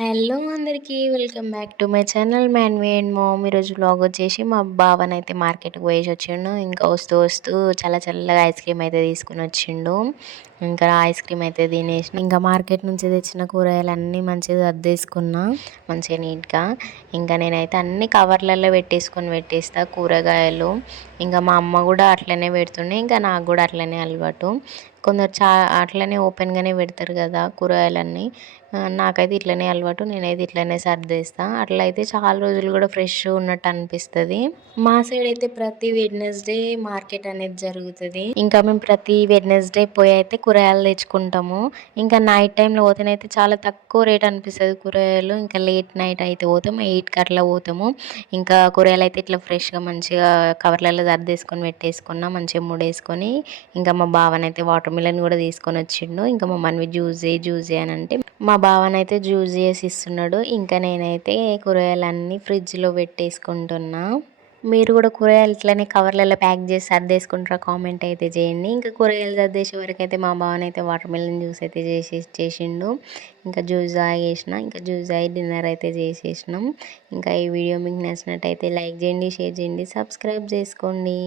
Hello అందరికీ welcome back to my channel Manvi and mom. ఈరోజు vlog వచ్చేసి మా బావనైతే మార్కెట్కి పోయేసి వచ్చిండు. ఇంకా వస్తూ వస్తూ చల్లగా ఐస్ క్రీమ్ అయితే తీసుకుని వచ్చిండు. ఇంకా ఐస్ క్రీమ్ అయితే తినేసి ఇంకా మార్కెట్ నుంచి తెచ్చిన కూరగాయలన్నీ మంచిగా అద్దేసుకున్నా మంచిగా నీట్గా. ఇంకా నేనైతే అన్ని కవర్లలో పెట్టేస్తా కూరగాయలు. ఇంకా మా అమ్మ కూడా అట్లనే పెడుతుండే, ఇంకా నాకు కూడా అట్లనే అలవాటు. కొందరు అట్లనే ఓపెన్గానే పెడతారు కదా కూరగాయలన్నీ. నాకైతే ఇట్లనే అలవాటు, నేనైతే ఇట్లనే సర్దేస్తా. అట్లా అయితే చాలా రోజులు కూడా ఫ్రెష్ ఉన్నట్టు అనిపిస్తుంది. మా సైడ్ అయితే ప్రతి వెడ్నెస్డే మార్కెట్ అనేది జరుగుతుంది. ఇంకా మేము ప్రతి వెడ్నెస్డే పోయి అయితే కూరగాయలు తెచ్చుకుంటాము. ఇంకా నైట్ టైంలో పోతేనైతే చాలా తక్కువ రేట్ అనిపిస్తుంది కూరగాయలు. ఇంకా లేట్ నైట్ అయితే పోతాము, 8కి అట్లా పోతాము. ఇంకా కూరగాయలు అయితే ఇట్లా ఫ్రెష్గా మంచిగా కవర్లలో సర్దేసుకొని పెట్టేసుకున్నా, మంచిగా ముడేసుకొని. ఇంకా మా బావనైతే వాటర్ మిలన్ కూడా తీసుకొని వచ్చిండు. ఇంకా మా మమ్మీ జ్యూస్ అని అంటే మా బావనైతే జ్యూస్ చేసి ఇస్తున్నాడు. ఇంకా నేనైతే కూరగాయలన్నీ ఫ్రిడ్జ్లో పెట్టేసుకుంటున్నా. మీరు కూడా కూరగాయలు ఇట్లనే కవర్లలో ప్యాక్ చేసి సర్దేసుకుంటారా? కామెంట్ అయితే చేయండి. ఇంకా కూరగాయలు సర్దేసే వరకు అయితే మా బావనైతే వాటర్ మిలన్ జ్యూస్ అయితే చేసిండు. ఇంకా జ్యూస్ తాగేసిన, ఇంకా జ్యూస్ తాగి డిన్నర్ అయితే చేసేసినాం. ఇంకా ఈ వీడియో మీకు నచ్చినట్టయితే లైక్ చేయండి, షేర్ చేయండి, సబ్స్క్రైబ్ చేసుకోండి.